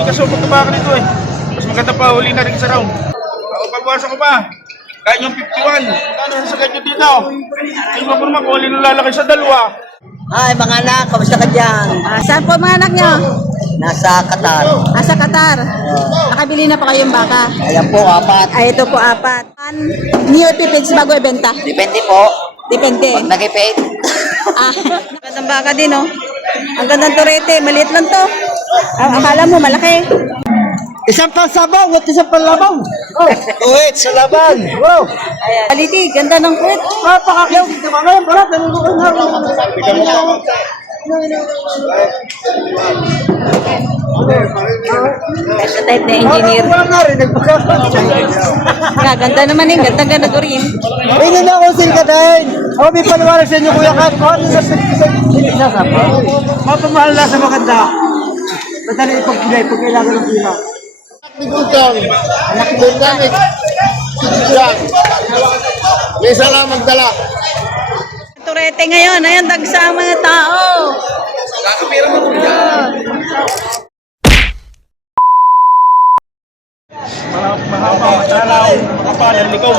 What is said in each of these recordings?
matigas ang pagkabaka nito eh. Mas maganda pa, huli na rin sa round. Pagbawasan ko pa. Kaya yung 51. Ano sa ganyan dito? Ay, mo naman, huli na lalaki sa dalawa. Ay, mga anak, kamusta ka dyan? Saan po mga anak nyo? Nasa Qatar. Sa Qatar. Nakabili na pa kayong baka. Ayan po, 4. Ay, ito po 4. New pipids bago ibenta. Depende po. Depende. Pag nag-ipit. Magandang baka din, oh. Ang gandang turete. Maliit lang to. Akala mo, malaki. Isang pansabong at isang panlabang. Kuwait sa laban. Wow. Ayan. Quality, ganda ng fruit. Napakakyaw. Ngayon, para. Kasya type na engineer. Ganda naman yung ganda ko rin. Ay, na ako sila dahil. Ako may paliwanag sa inyo, Kuya Kat. Ano na sa mapamahal na sa maganda. Madali ipagpilay pag kailangan ng pila. Anak mo gamit. Siya. May isa lang magdala. Turete ngayon. Ayan, dagsa ang mga tao. Kakapira mo ito yan. Mahaba, matalaw, makapal, ang likaw.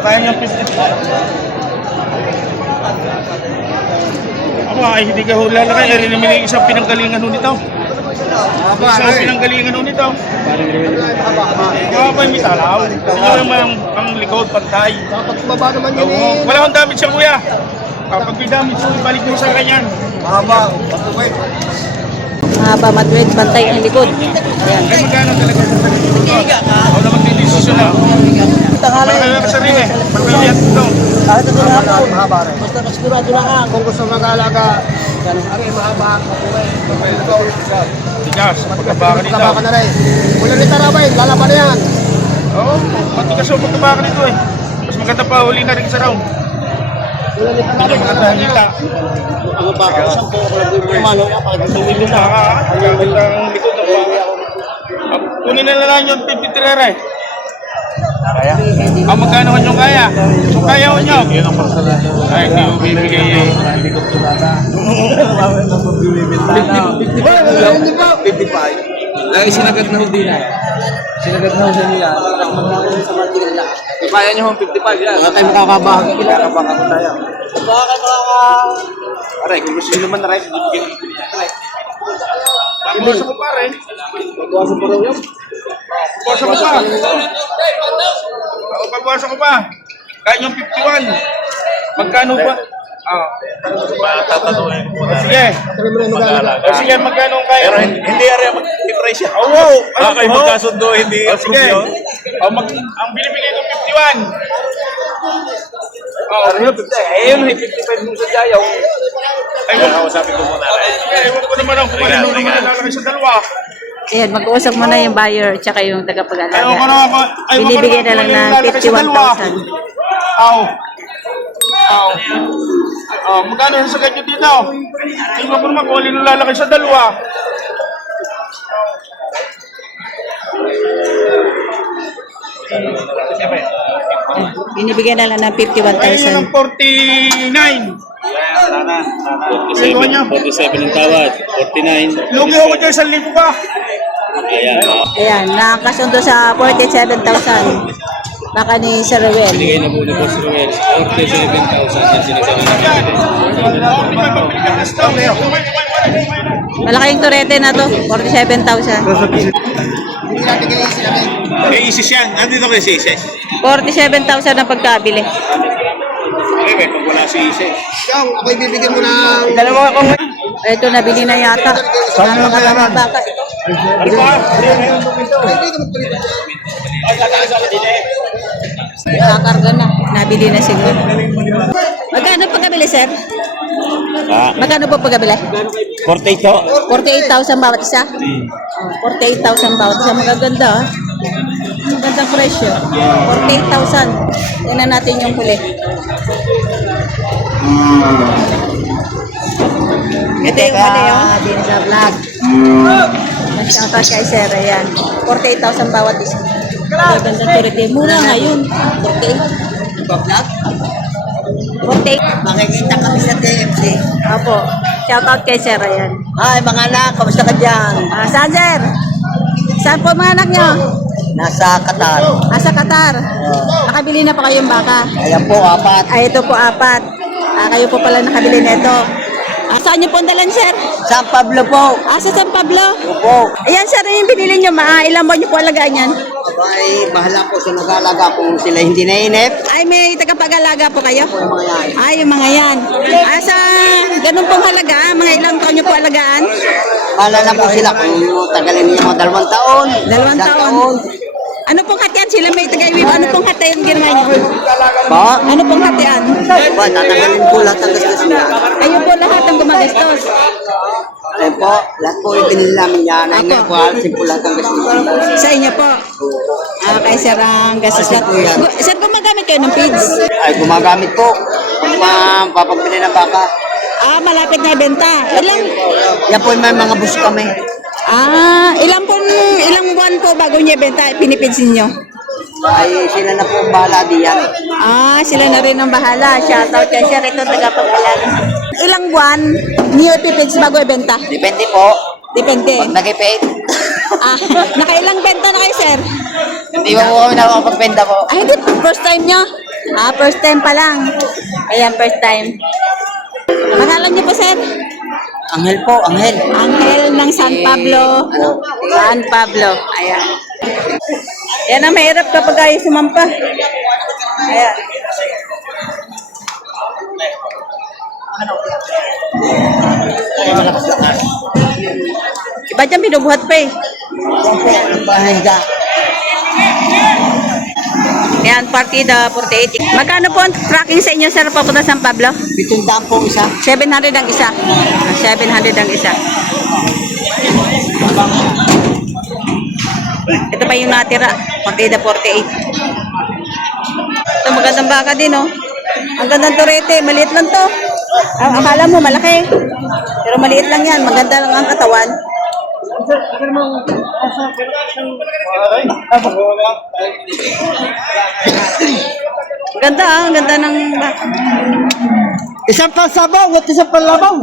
Kaya niyang 50. Ako ay hindi ka hula na kayo. Rin naman yung isang pinanggalingan ho nito. Isang pinanggalingan ho nito. Mahaba yung mitalaw. Ito yung ang likod, pantay. Dapat baba naman yun eh. Wala akong damage siya kuya. Kapag may damage, balik mo sa kanyan. Mahaba. Patuwid. Mahaba, madwid, bantay ang likod. Ayan. Ay magkano talaga sa sarili? Ako naman din desisyon na. Magkano ka sarili? Magkano ito? Kahit ito na ako. Mahaba rin. Basta kasigurado lang ang. Kung gusto mag-alaga, ari mahaba. Patuwid. Tigas, pagkabaka nito. Pagkabaka na rin. Wala ni Tarabay, lalaban na yan. Oo, matigas ang pagkabaka nito eh. Mas maganda pa, huli na rin sa round. Wala ni Tarabay, Maganda hita. Ang baka, 10 ko lang yung malo. Tumili na ka, gamit ang likod ng baka. Kunin na lang yung 53 eh. Kaya? Magkano kanyang kaya? So kaya ko nyo? Yun ang parsalan. Ay, hindi ko bibigay eh. Hindi ko tulada. 55. Lagi sinagat na hudi na. Sinagat na hudi nila. Kaya nyo 55 yan. Wala tayo makakabahagi. Makakabahagi ko tayo. Baka mga... Aray, kung gusto nyo naman na rin, bibigyan ko niya. Aray. Pagbuwasan ko pa rin. Pagkawasan po rin yun. Pagbuwasan ko pa. Pagbuwasan ko pa. Kaya yung 51. Magkano ba? Tatanungin ko muna. Sige. Sige, magkano ang kaya? Pero hindi area mag-price yan. Oo. Kayo magkasundo, hindi Sige. approve yun. Ang binibigay ko 51. Ayun, 55 mo sa Jayaw. Ayun. Kausapin ko muna. Ewan ko naman kung ano naman nalalaki sa dalawa. Ayan, mag-uusap mo na yung buyer tsaka yung Ewan ko tagapag-alaga. naman. Binibigyan na lang na 51,000. Aw. Magkano sa ganyan dito? Ewan ko naman kung ano nalalaki sa dalawa. Binibigyan na lang ng Ayun yung 51,000. 49. 47 ang tawad, 49. Lugi ako dyan, 1,000 ka. Ayan. Ayan, nakakasundo sa 47,000. Baka ni Sir Ruel. Bigay na muna po si Ruel. 47,000 yan sinasabi namin. Malaki yung turete na to, 47,000. May isis yan. Nandito kayo si isis. 47,000 ang pagkabili. Okay, may pag wala si isis. Ikaw, ako'y bibigyan mo ng... Dalawa akong... Ito, nabili na yata. Napakaraming baka ito. Nakakarga na. Nabili na siguro. Magkano pagkabili, sir? Magkano po pagkabili? 48. 48,000 bawat isa? 48,000 bawat isa. Magaganda, ah. Magandang presyo. 48,000. Tingnan natin yung huli. Ito yung huli, oh. Din sa vlog. Nag-shoutout kay Sir. Ayan. 48,000 bawat isa. Magandang turete. Mura ngayon. 48. Iba-vlog? 48. Makikita kami sa TFC. Opo. Shoutout kay Sir, ayan. Ay, mga anak, kamusta ka dyan? Saan, Sir? Saan po mga anak nyo? Nasa Qatar. Sa Qatar. Nakabili na pa kayong baka. Ayan po, 4. Ay, ito po 4. Kayo po pala nakabili nito. Saan nyo po dalan, Sir? San Pablo po. Sa San Pablo? Opo. Ayan, Sir, yung binili nyo. Ilang buwan nyo po alagaan yan? Ay, bahala po sa nag-alaga kung sila hindi nainip. Ay, may tagapag-alaga po kayo? Yung mga yan. Ay, yung mga yan. Sa ganun pong halaga, mga ilang taon nyo po alagaan? Bahala na po sila kung tagalin niyo mga 2 taon. 2 isang taon. Ano pong hatian? Sila may tagaywin. Ano pong hatian ginawa nyo? Ba? Ano pong hatian? Ba, tatanggalin po lahat ng gastos niya. Kayo po lahat ang gumagastos. Ayun po, lahat po yung binili namin yan. Ay, ngayon po, alisin po lahat ng gastos niya. Sa inyo po. Kay Sir ang gastos Kasi lahat. po yan. Sir, gumagamit kayo ng feeds? Ay, gumagamit po. Kung mapapabili ng baka. Malapit na ibenta. Yan po yung may mga bus kami. Ilang buwan po bago niya ibenta, pinipidsin nyo? Ay, sila na po ang bahala diyan. Sila na rin ang bahala. Shoutout kay Sir, ito tagapag-alaga. Ilang buwan niyo ipipids bago ibenta? Depende po. Depende. Pag nag-ipid. Nakailang benta na kayo, Sir? Hindi ba po kami nakakapagbenta po? Hindi. First time nyo? First time pa lang. Ayan, first time. Pangalan niyo po, Sir? Anghel po, Anghel. Anghel ng San Pablo. San Pablo. Ayan. Yan ang mahirap kapag kayo sumampa. Ayan. Iba dyan binubuhat pa eh. Bahay ka. Ayan, partida 48. Magkano po ang tracking sa inyo, Sir, papunta San Pablo? 700 po isa. 700 ang isa. 700 ang isa. Ito pa yung natira. Partida 48. Ito magandang baka din, oh. Ang gandang turete. Maliit lang to. Akala mo malaki. Pero maliit lang yan. Maganda lang ang katawan. Ganda, ang ganda ng baka. Isang pasabaw at isang panlabaw.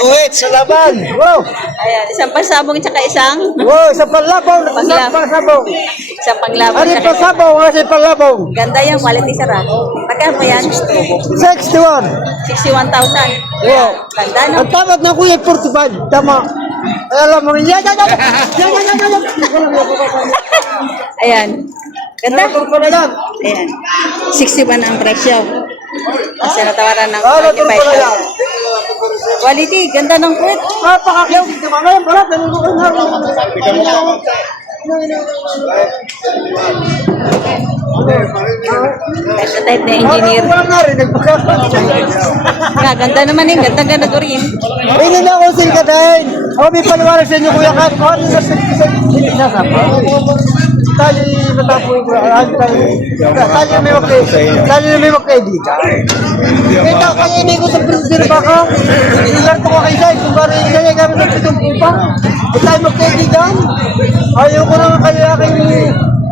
Uwit sa laban. Wow. Ayan, isang pasabong tsaka isang Wow, isang panlabaw at isang Panglab- pasabaw. isang panglabang. Ano yung tsaka- pasabaw at isang panlabaw? Ganda yan, quality sara. Magkano po yan? 61. 61,000. Wow. Ganda, no? Ang tamat na kuya 45. Tama. Ay, alam mo rin. Yan. Ayan. Ganda. Yan. Ayan. 61 ang presyo. Kasi natawaran ng Ano ito pala yan? 45,000. Quality, ganda ng fruit. Napakakyaw. Ngayon pala, tanong ko na. Ito type na engineer. Ganda naman yung ganda ko rin. Hindi na ako sila dahil. Ako may paliwanag sa inyo, Kuya Kat. Kung ano sa sasapa. Tayo matapoy ko. Tayo may magkaibigan. Kita kaya hindi ko sa presidente baka. Ilan ko kayo sa'yo. Kung bari kaya kami ng pitong pupa. Tayo magkaibigan. Ayaw ko naman kaya aking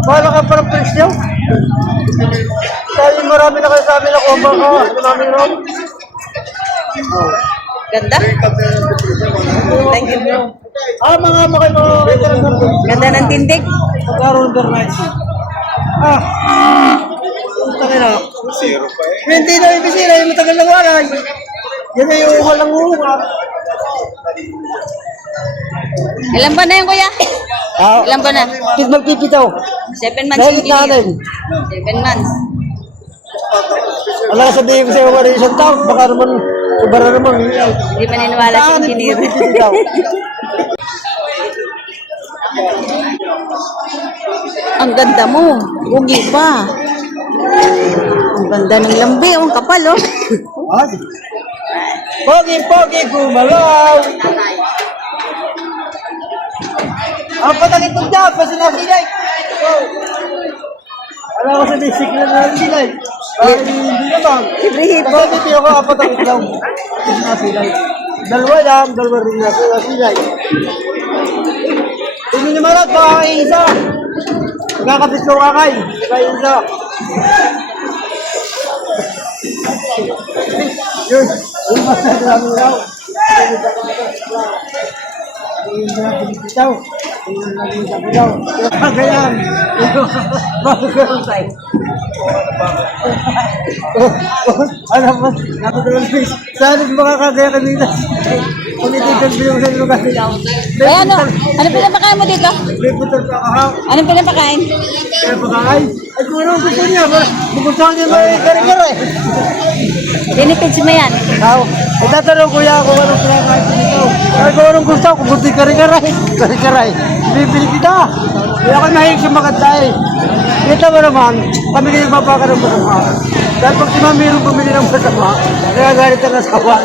bahala ka parang presyo. Tayo marami na kayo sa amin ako. Baka namin ron. Ganda. Thank you. Mga makay Ganda ng tindig. Pagkaroon ng rice. Punta ka na. Hindi na yung bisira, yung matagal na walay. Yan na yung walang uunga. Ilan ba na yun, kuya? Ilan ba na? Kit magpipitaw. 7 months Dahil engineer. natin. 7 months. Wala ka sabihin ko sa'yo, wala isang taon. Baka naman, subara naman. Hindi pa niniwala si engineer. Ang ganda mo. Bugi pa. Ang ganda ng lambi. Ang kapal, oh. Pogi, gumalaw. Ang patangit mo dyan, pasinasilay. Alam ko sa basic na silay. Hindi naman. Libre hipo. Kasi ako apat ang itlog. Nasilay. Dalawa rin nasilay. Tingin niyo malat, baka kayo isa. Magkakapit ko kakay. Kayo isa. Yun. Yung mga namin daw. Bitaw. Ganyan. Bakit tayo? Ano po? Napatuloy please. Saan yung makakagaya kanina? Political view sa lugar nila. Ay, ano pinapakain mo dito? May putol pa ako. Anong pinapakain? Kaya pagkakay. Ay kung anong gusto niya. Bukusahan niya may kare-kare. Benefits mo yan. Ako. Itatanong kuya kung anong pinakain dito. Ay kung anong gusto ko. Kung gusto yung kare-kare. Kare-kare. Bibili kita. Kaya ako mahilig sa maganda eh. Kita mo naman, kami kayo mapaka ng masama. Dahil pag si Mami mayroong bumili ng masama, kaya galit ang asawa.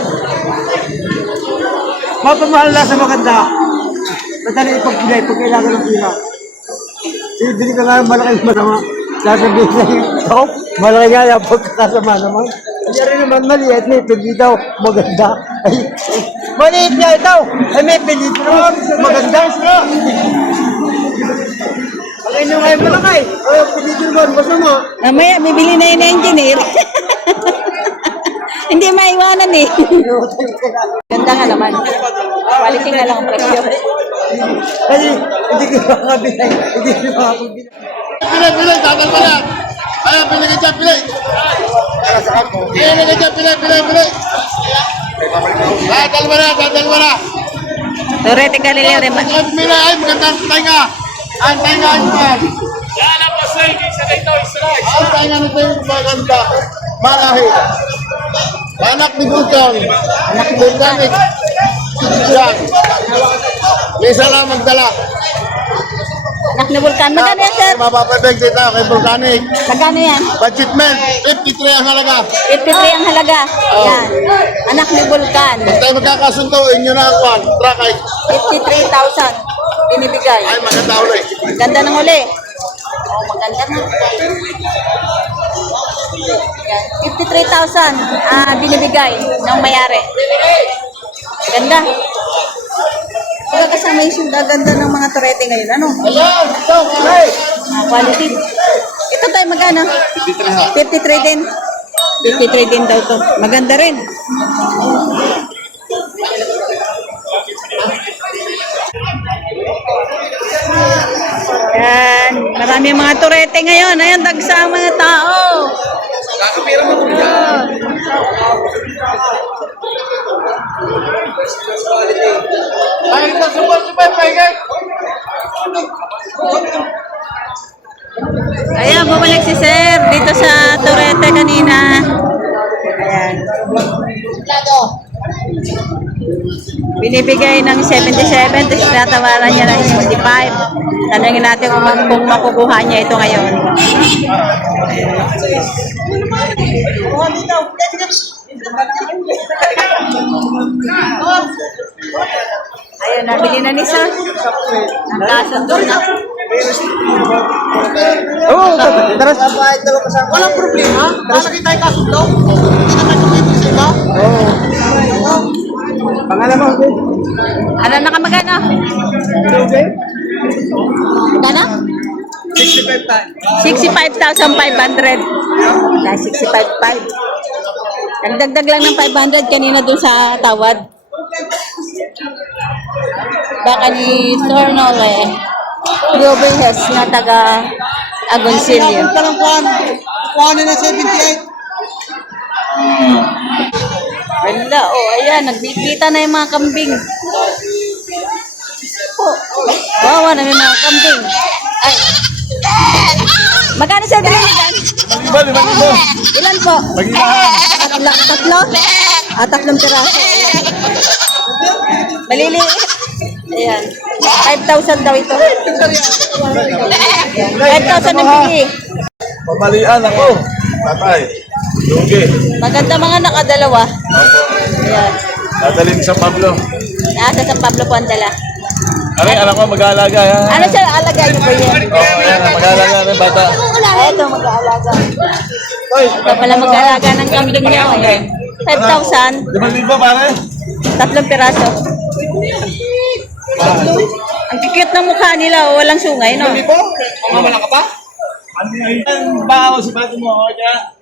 Mapamahal na sa maganda. Madali ipagpilay pag kailangan ng pila. Bibili ka nga ng malaking masama. Sasabihin sa iyo, oh, malaki nga yan pagkakasama naman. Kaya rin naman maliit, may pili daw, maganda. Ay, maliit niya ito, ay may pili daw, maganda. Ay, nyo ngayon malaki. Ay, pili naman, masama. Mamaya, bibili na yun na engineer. Hindi maiwanan eh. Ganda nga naman. Quality nga lang ang presyo. Kasi hindi ko makakabinay, hindi ko makakabinay. Pilay, tagal pa na. Ay, pilay ka dyan, pilay. Pilay ka dyan, pilay. Tagal pa na. Torete Galileo rin. Pilay, ay, magandang tainga. Ang tainga, ay, man. Ang tainga nito yung maganda. Malahi. Anak ni Bulkan. Anak ni Bulkanik. Yan. May isa lang magdala. Anak ni Vulcan. Magkano yan, sir? Mapapabeg dito kay Bulkanik. Magkano yan? Budget man, 53 ang halaga. 53 ang halaga. Yan. Anak ni Vulcan. Kung tayo magkakasundo, inyo na ang kwan. Trakay. 53,000. Binibigay. Ay, maganda ulit. Ganda ng uli. Oh, maganda nga. Yan. 53,000 binibigay ng mayari. Ganda. Kaya kasama yung ganda ng mga torete ngayon. Ano? Ayan, ito, okay. Quality. Ito tayo magkano? 53 din. 53 din daw to. Maganda rin. Yan. Marami mga turete ngayon. Ayan, dagsa ang mga tao. Yan. Ay, ito, super, paigay. Ayan, bumalik si Sir dito sa Torete kanina. Ayan. Binibigay ng 77, tapos tinatawaran niya ng 65. Tanungin natin kung makukuha niya ito ngayon. Ayun, nabili na ni Sir. Nagkasundo na. Oo, tara sa bahay, dalawa kasama. Walang problema. Tara sa kita yung kasundo. Hindi naman yung ibig ba? Oo. Pangalan mo, okay? Ano na ka magana? Okay? Magana? 65,500. Dahil 65,500. Nagdagdag lang ng 500 kanina dun sa tawad. Baka ni Sir Nole, Riobehes na taga Agoncillo. Kuhanin na 78. Wala, ayan, nagbibita na yung mga kambing. Wawa na yung mga kambing. Ay. Magkano siya diniligan? 5,000. Ilan po? Tatlo? Tatlong piraso. Maliliit. Ayan. 5,000 daw ito. 5,000 na bili. Pamalian ako. Tatay. Okay. Maganda mga nakadalawa. Ayan. Dadalhin sa Pablo. Nasa San Pablo po ang dala. Anak ko mag-aalaga. Ano siya? Alaga niyo po yan? Ayan, mag-aalaga ng bata. Ito, mag-aalaga. Ito pala mag-aalaga ng kambing niya. Ayan. 5,000. 5,000 pare. Tatlong piraso. Ang cute ng mukha nila, walang sungay, no? Mamala ka pa? Ano yun? Baka mo si Bato mo. Kaya